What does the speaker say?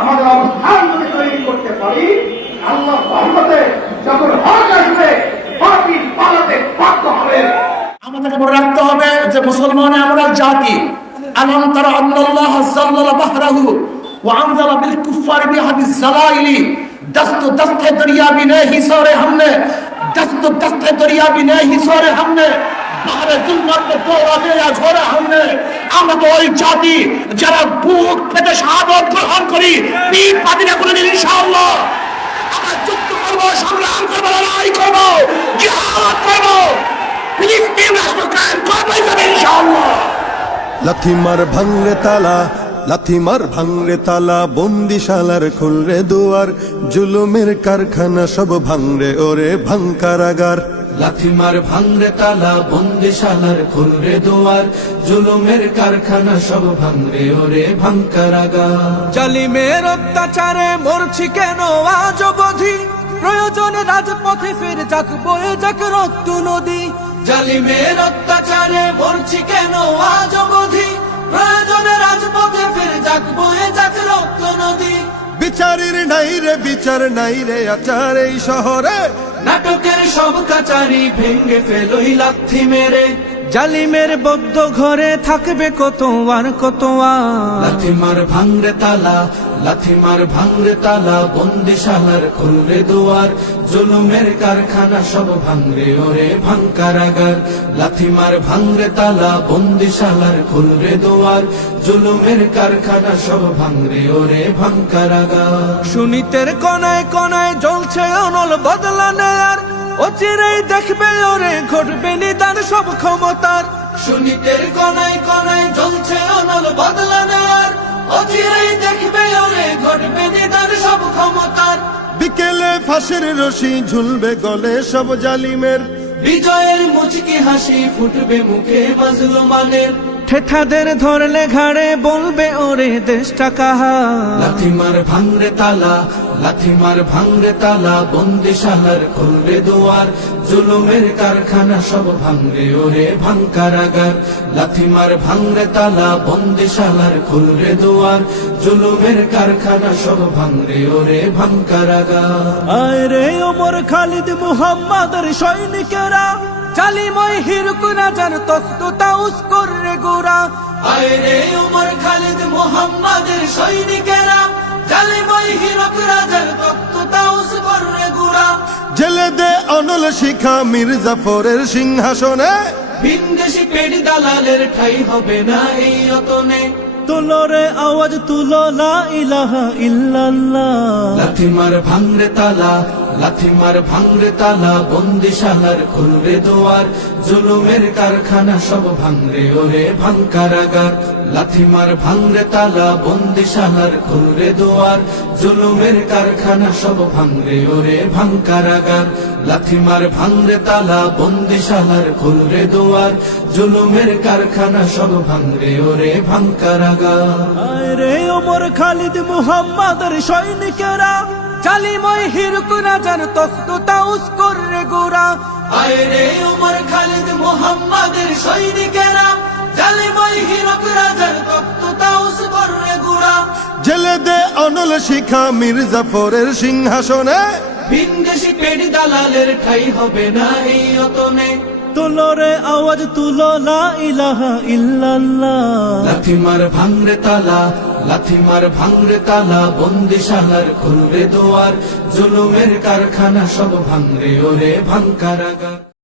আমাদের অবস্থান যদি তৈরি করতে পারি, আল্লাহ রহমতে যখন হক আসবে বাতিল পালাতে বাধ্য হবে। আমাদের মনে রাখতে হবে যে মুসলমান আমরা জাতি। আলম তারা আল্লাহ যাল্লালা বাহরাহু ওয়া আনজালা বিল কুফারি বিহাদিস জালাইলি দস্ত দস্তে দরিয়া भी नहीं सोरे हमने दस्त दस्ते दरिया भी नहीं सोरे हमने বাহরে জুলমাত में दौड़ा दिया घोड़ा हमने। আমরা তো ওই জাতি যারা বুক পেতে শাহাদাত গ্রহণ করি, পীর পাদিনা কোনদিন ইনশাআল্লাহ আমরা যুদ্ধ করব, সংগ্রাম করব, লড়াই করব, জিহাদ করব, ফিলিস্তিন রাষ্ট্র কায়েম করব ইনশাআল্লাহ। লাথি মার ভাঙরে তালা, লাথি মার ভাঙরে তালা, বন্দিশালার খুলরে দুয়ার, জুলুমের কারখানা সব ভাঙরে ওরে ভাঙ কারাগার। লাথি মার ভাঙরে তালা, বন্দিশালার খুলরে দুয়ার, জুলুমের কারখানা সব ভাঙরে ওরে ভাঙ কারাগার। জালিমের অত্যাচারে মরছি কেন আজ অবধি, প্রয়োজনে রাজপথে ফের যাক বয়ে যাক রক্ত নদী। জালিমের অত্যাচারে মরছি কেন আজ অবধি, প্রয়োজনে রাজপথে ফের যাক বয়ে যাক রক্ত নদী। বিচারের নাই রে বিচার নাই রে আচার এই শহরে, নাটকের সব কাচারি ভেঙ্গে ফেলোই লাথি মেরে। জালিমের বদ্ধ ঘরে থাকবে কত আর কত আর। লাথি মার ভাঙরে তালা, লাথি মার ভাঙরে তালা, বন্দিশালার খুলরে দুয়ার, জুলুমের কারখানা সব ভাঙরে ওরে ভাঙ কারাগার। লাথি মার ভাঙরে তালা, বন্দিশালার খুলরে দুয়ার, জুলুমের কারখানা সব ভাঙরে ওরে ভাঙ কারাগার। সুনীতের কনায় কনায় জ্বলছে অনল বদলা নেয়ার, অচিরেই দেখবে ওরে ঘটবে নিদান সব ক্ষমতার। সুনীতের কনায় কনায় জ্বলছে অনল বদলা নেয়ার, অচিরেই দেখবে ওরে ঘটবে নিদান সব ক্ষমতার। বিকেলে ফাঁসের রশি ঝুলবে গলে সব জালিমের, বিজয়ের মুচকি হাসি ফুটবে মুখে মাজলুমানের। ঠেঠাদের ধরলে ঘাড়ে বলবে ওরে দেশটা কাহা। লাথি মার ভাঙরে তালা, লাথি মার ভাঙরে তালা, বন্দিশালার খুলরে দুয়ার, জুলুমের কারখানা সব ভাঙরে ওরে ভাঙ কারাগার। লাথি মার ভাঙরে তালা, বন্দিশালার খুলরে দুয়ার, জুলুমের কারখানা সব ভাঙরে ওরে ভাঙ কারাগার। আয় রে ওমর খালিদ মুহাম্মাদের সৈনিকেরা, জালিময় হিরক রাজার তখ্ত তাউস করে গোরা। আয় রে ওমর খালিদ মুহাম্মাদের সৈনিকেরা, জালিময় হিরক রাজার তখ্ত তাউস করে গোরা। জেলে দে অনল শিখা মীর জাফরের সিংহাসনে, ভিনদেশি পেট দালালের ঠাই হবে না এই অতনে। তুলো রে আওয়াজ তুলো লা ইলাহা ইল্লাল্লাহ। লাথি মার ভাঙরে তালা, লাথি মার ভাঙরে তালা, বন্দিশালার খুলরে দুয়ার, জুলুমের কারখানা সব ভাঙরে ওরে ভাঙ কারাগার। লাথি মার ভাঙরে তালা, বন্দিশালার খুলরে দুয়ার, জুলুমের কারখানা সব ভাঙরে ওরে ভাঙ কারাগার। লাথি মার ভাঙরে তালা, বন্দিশালার খুলরে দুয়ার, জুলুমের কারখানা সব ভাঙরে ওরে ভাঙ কারাগার। আয় রে ওমর খালিদ মুহাম্মাদের সৈনিকেরা, জালিময় হিরক রাজার তখ্ত তাউস করে গোরা। আয় রে ওমর খালিদ মুহাম্মাদের সৈনিকেরা, জালিময় হিরক রাজার তখ্ত তাউস করে গোরা। জেলে দে অনল শিখা মীর জাফরের সিংহাসনে, ভিনদেশি পেট দালালের ঠাই হবে না এই অতনে। তুলো রে আওয়াজ তুলো লা ইলাহা ইল্লাল্লাহ। লাথি মার ভাঙরে তালা, লাথি মার ভাঙরে তালা, বন্দিশালার খুলরে দুয়ার, জুলুমের কারখানা সব ভাঙরে ওরে ভাঙ কারাগার।